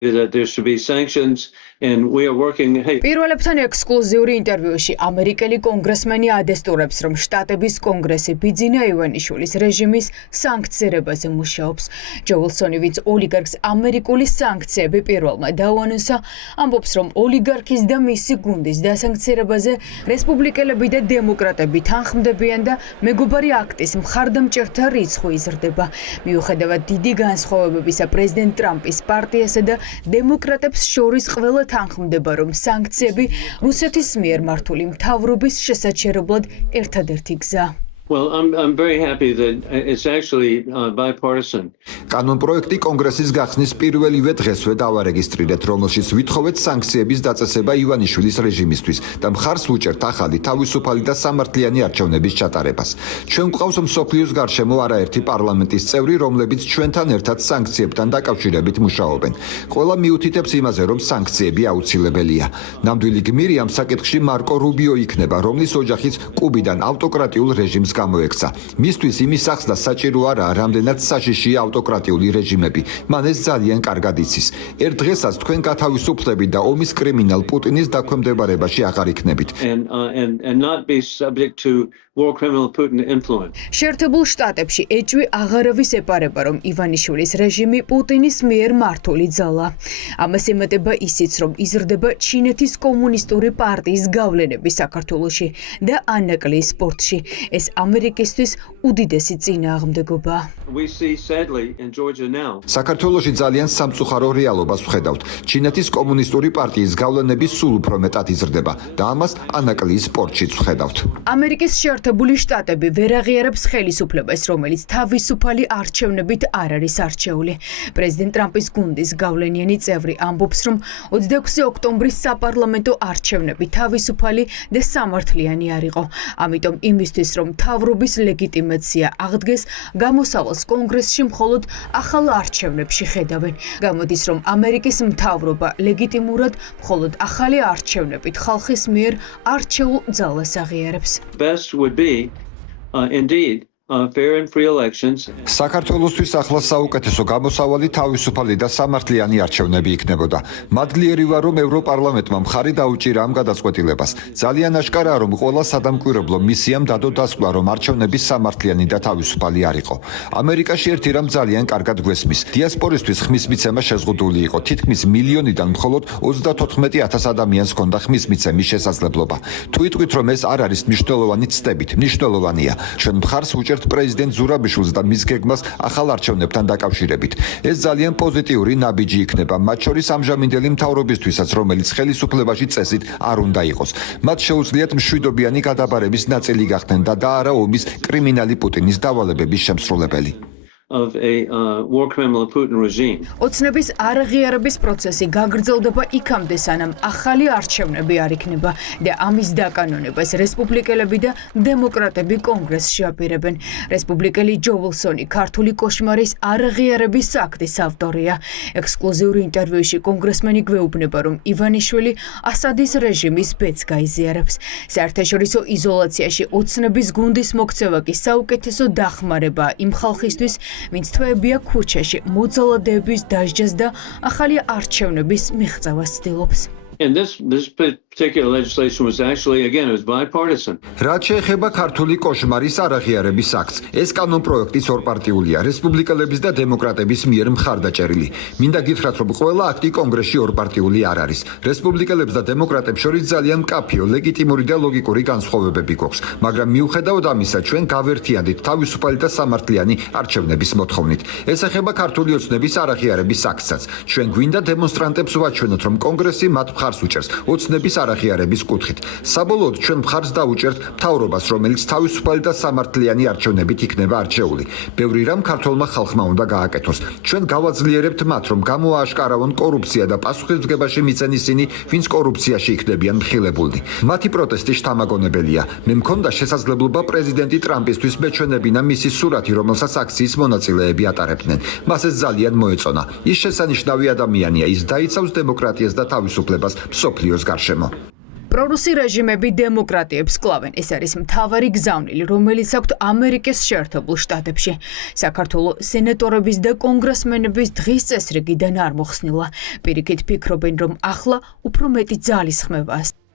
that there should be sanctions and we are working პირველებთან ექსკლუზიური ინტერვიუში ამერიკელი კონგრესმენი ადესტურებს, რომ შტატების კონგრესი ბიძინა ივანიშვილის რეჟიმის სანქცირებაზე მუშაობს. ჯო ვილსონი, ვინც ოლიგარქს ამერიკული სანქციები პირველმა დაუანონსა, ამბობს, რომ ოლიგარქის და მისი გუნდის დასანქცირებაზე რესპუბლიკელები და დემოკრატები თანხმდებიან და მეგობარი აქტის მხარდამჭერთა რიცხვი იზრდება. მიუხედავად დიდი განსხვავებებისა პრეზიდენტ ტრამპის პარტიასა და დემოკრატებს შორის ყველა თანხმდება, რომ სანქციები რუსეთის მიერ მართული მთავრობის შესაჩერებლად ერთადერთი გზა. Well, I'm very happy that it's actually bipartisan. კანონპროექტი კონგრესის გახსნის პირველივე დღესვე დავარეგისტრირეთ, რომელშიც ვითხოვეთ სანქციების დაწესება ივანიშვილის რეჟიმისთვის და მხარს უჭერთ ახალი თავისუფალი და სამართლიანი არჩევნების ჩატარებას. ჩვენ გვყავს მსოფლიოს გარშემო არაერთი პარლამენტის წევრი, რომლებიც ჩვენთან ერთად სანქციებთან დაკავშირებით მუშაობენ. ყველა მიუთითებს იმაზე, რომ სანქციები აუცილებელია. ნამდვილი გმირი ამ საკითხში მარკო რუბიო იქნება, რომლის ოჯახიც კუბიდან ავტოკრატიულ რეჟიმს გამოექცა. მისთვის იმის ახსნა საჭირო არაა, რამდენად საშიშია ავტოკრატიული რეჟიმები. მან ეს ძალიან კარგად იცის. ერთ დღესაც თქვენ გათავისუფლებით და ომის კრიმინალ პუტინის დაქვემდებარებაში აღარ იქნებით. And not be subject to war criminal Putin influence. შეერთებულ შტატებში ეჭვი აღარავის ეპარება, რომ ივანიშვილის რეჟიმი პუტინის მიერ მართული ძალა. ამას ემატება ისიც, რომ იზრდება ჩინეთის კომუნისტური პარტიის გავლენები საქართველოში და ანაკლიის სპორტში. ეს ამერიკისთვის უდიდესი წინააღმდეგობა. We see sadly in Georgia now. საქართველოში ძალიან სამწუხარო რეალობას ვხედავთ. ჩინეთის კომუნისტური პარტიის გავლენები სულ უფრო მეტად იზრდება და ამას ანაკლიის სპორტშიც ვხედავთ. ამერიკის შეერთებული შტატები ვერ აღიარებს ხელისუფლებას, რომელიც თავისუფალი არჩევნებით არ არის არჩეული. პრეზიდენტ ტრამპის გუნდის გავლენიანი წევრი ამბობს, რომ 26 ოქტომბრის საპარლამენტო არჩევნები თავისუფალი და სამართლიანი არ იყო. ამიტომ იმისთვის, რომ მთავრობის ლეგიტიმაცია აღდგეს, გამოსავალს კონგრესში მხოლოდ ახალ არჩევნებში ხედავენ. გამოდის, რომ ამერიკის მთავრობა ლეგიტიმურად მხოლოდ ახალი არჩევნებით ხალხის მიერ არჩეულ ძალას აღიარებს. Best would be indeed fair and free elections. საქართველოსთვის ახლა საუკეთესო გამოსავალი თავისუფალი და სამართლიანი არჩევნები იქნებოდა. მადლიერი ვარ, რომ ევროპარლამენტმა მხარი დაუჭირა ამ გადაწყვეტილებას. ძალიან აშკარაა, რომ ყველა სადამკვირვებლო მისიამ დადო დასკვნა, რომ არჩევნები სამართლიანი და თავისუფალი არ იყო. ამერიკაში ერთი რამ ძალიან კარგად გვესმის. დიასპორისთვის ხმის მიცემა შეზღუდული იყო. თითქმის მილიონიდან მხოლოდ 34,000 ადამიანს ჰქონდა ხმის მიცემის შესაძლებლობა. თუ იტყვით, რომ ეს არ არის მნიშვნელოვანი ცდებით, მნიშვნელოვანია. ჩვენ მხარს უჭერთ პრეზიდენტ ზურაბიშვილს და მის გეგმას ახალ არჩევნებთან დაკავშირებით. ეს ძალიან პოზიტიური ნაბიჯი იქნება, მათ შორის ამჟამინდელი მთავრობისთვისაც, რომელიც ხელისუფლებაში წესით არ უნდა იყოს. მათ შეუძლიათ მშვიდობიანი გადაბარების ნაწილი გახდნენ და არა ომის კრიმინალი პუტინის დავალებების შემსრულებელი. Of a war criminal Putin regime. ოცნების არაღიარების პროცესი გაგრძელდება იქამდე, სანამ ახალი არჩევნები არ იქნება და ამის დაკანონებას რესპუბლიკელები და დემოკრატები კონგრესში აპირებენ. რესპუბლიკელი ჯო ვილსონი ქართული კოშმარის არაღიარების აქტის ავტორია. ექსკლუზიური ინტერვიუში კონგრესმენი გვეუბნება, რომ ივანიშვილი ასადის რეჟიმის ბედს გაიზიარებს. საერთაშორისო იზოლაციაში ოცნების გუნდის მოქცევა კი საუკეთესო დახმარება იმ ხალხისთვის, ვინც თვეებია ქუჩაში მოძალადეების დასჯას და ახალი არჩევნების მიღწევას ცდილობს. And this particular legislation was actually, again, it was bipartisan. რაც შეეხება ქართული კოშმარის არაღიარების აქტს, ეს კანონპროექტი ორპარტიულია, რესპუბლიკელების და დემოკრატების მიერ მხარდაჭერილი. მინდა გითხრათ, რომ ყველა აქტი კონგრესში ორპარტიული არ არის. რესპუბლიკელებს და დემოკრატებს შორის ძალიან მკაფიო, ლეგიტიმური და ლოგიკური განსხვავებები გვაქვს, მაგრამ მიუხედავად ამისა, ჩვენ გავერთიანდით თავისუფალი და სამართლიანი არჩევნების მოთხოვნით. ეს ეხება ქართული ოცნების არაღიარების აქტსაც. ჩვენ გვინდა დემონსტრანტებს ვაჩვენოთ, რომ კონგრესი მათ მხარს უჭერს ოცნების არაღიარების კუთხით. საბოლოოდ ჩვენ მხარს დაუჭერთ მთავრობას, რომელიც თავისუფალი და სამართლიანი არჩევნებით იქნება არჩეული. ბევრი რამ ქართველმა ხალხმა უნდა გააკეთოს. ჩვენ გავაძლიერებთ მათ, რომ გამოააშკარავონ კორუფცია და პასუხისმგებაში მიცენ ისინი, ვინც კორუფციაში იქნებიან მხილებულნი. მათი პროტესტი შთამაგონებელია. მე მქონდა შესაძლებლობა პრეზიდენტი ტრამპისთვის მეჩვენებინა მისი სურათი, რომელსაც აქციის მონაწილეები ატარებდნენ. მას ეს ძალიან მოეწონა. ის შესანიშნავი ადამიანია, ის დაიცავს დემოკრატიას და თავისუფლებას მსოფლიოს გარშემო. პრორუსი რეჟიმები დემოკრატიებს კლავენ. ეს არის მთავარი გზავნილი, რომელიც აქვთ ამერიკის შეერთებულ შტატებში. საქართველოს სენატორების და კონგრესმენების დღის წესრიგიდან არ მოხსნილა. პირიქით ფიქრობენ, რომ ახლა უფრო მეტი ძალისხმევაა.